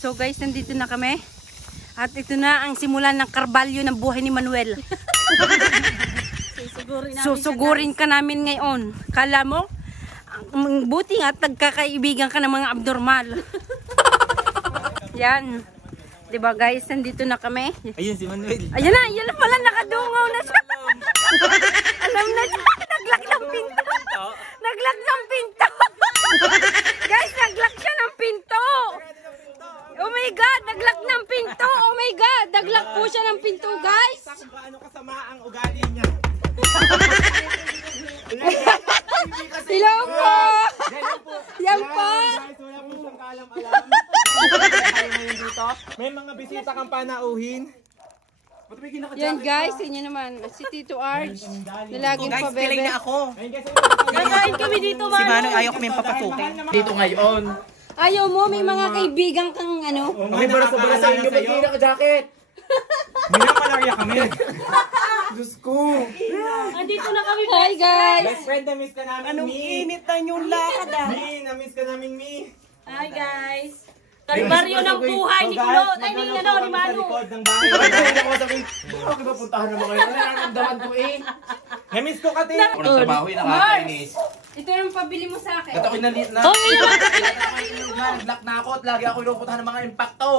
So guys, nandito na kami. At ito na ang simulan ng karbalyo ng buhay ni Manuel. Susugurin ka namin ngayon. Kala mo, buti nga nagkakaibigan ka ng mga abnormal. Yan. Diba guys, nandito na kami. Ayun si Manuel. Ayan na pala, nakadungaw na siya. Alam na siya, naglock ng pinto. Naglock ng pinto. Guys, naglock siya ng pinto. Oh my God, naglock ng pinto. Oh my God, naglock po siya ng pinto, guys. Paano kasama ang ugali niya? Hello po. Yan po. Wala po siyang kaalam-alam. Dito. May mga bisita kang panauhin. Yan guys, inyo naman. Si Tito Arch. Na laging pa bebe. ako. Kakain kami dito, Mano. Si Manong ayaw kami papasukin. Dito ngayon. Ayaw mo, may mga kaibigan kang ano. May baras-baras sa inyo. Ba't hindi naka-jacket? May nakalarya kami. Diyos ko. Andito na kami, hi guys. Best friend, na-miss ka namin, Anong Mi. init na yung lakad ah. Mi, na-miss ka namin, Mi. Hi guys. Kalbaryo ng buhay ni Kulot. Ay, ni ano, ni Manu. Bakit ba puntahan naman kayo? Nararamdaman ko eh. Na-miss ko ka, Tin. Ako nagtrabaho eh, nakakainis. Ito yung pabili mo sa akin. Ito ako'y nalit na. Nag-lock na ako at lagi ako inupuntahan ng mga impacto.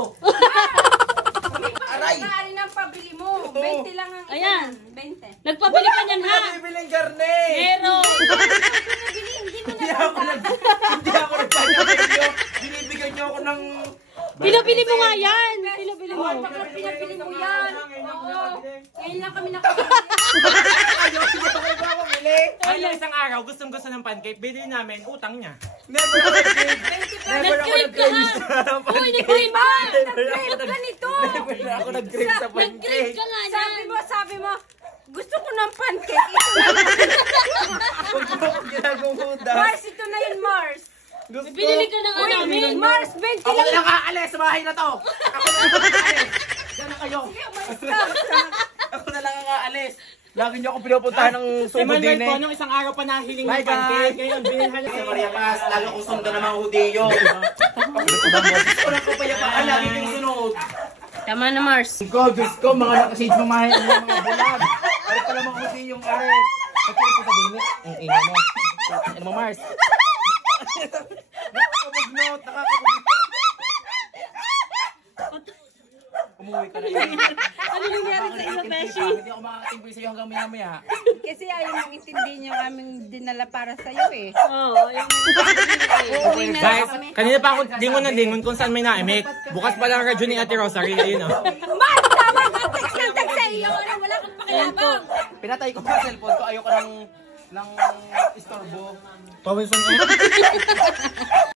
Aray! Maaari ng pabili mo. 20 lang ang Ayan. 20. Nagpabili ka niyan ha? Bibiling garne! Pero, Hindi ako nagpapagay. Binibigyan niyo ako ng... pinabili mo nga yan. Pinabili mo. Bakit pinabili mo yan? Oo. Ngayon lang kami nakapabili. Ayaw, hindi ako nagpapabili. Ay, isang araw, gustong-gusto ng pancake, bili namin, utang niya. Never ako nag-crave. Never ako Nag-crave ka ha? nag-crave. Uy, nag-crave ka. Nag-crave ka nito. Never ako nag-crave sa Nag-crave pancake. ka nga Sabi mo, gusto ko ng pancake. Ito na yun. Huwag mo akong ginagumuda. Mars, ito na yun, Mars. Gusto. Binili ka na nga namin. Mars, 20 Ako lang. na lang aalis sa bahay na to. Ako na lang aalis. Diyan na kayo. Ako na lang aalis. Lagi niyo ako pinupuntahan ng Si Manuel sumudine. po, nung isang araw pa nahiling My ng pancake, God. ngayon binilhan niya. Si Maria Paz, lalo kong sundan ng mga hudiyo. Walang kapayapaan, lagi yung sunod. Tama na, Mars. Diyos ko, mga nakasage mamahin ng mga bulag. Ay pala mga hudiyong are. Pagkali ko sabihin ang ina mo. Ano mo, Mars? Nakakabugnot, nakakabugnot. Umuwi ka na yun. Ano nangyari sa iyo, Beshi? Hindi ako makakatimboy sa'yo hanggang maya-maya. Kasi ayaw mong intindihin yung aming dinala para sa'yo eh. Oo, yung Uuwi na lang Guys, kami. kanina pa ako lingon ng lingon kung saan may naimik. Bukas pa lang ang radyo ni Ate Rosary, ayun o. Mars, tama ka! Text ng text sa iyo. Wala kang pakilabang. Pinatay ko yung cellphone ko. Ayoko ng istorbo. Pawinsan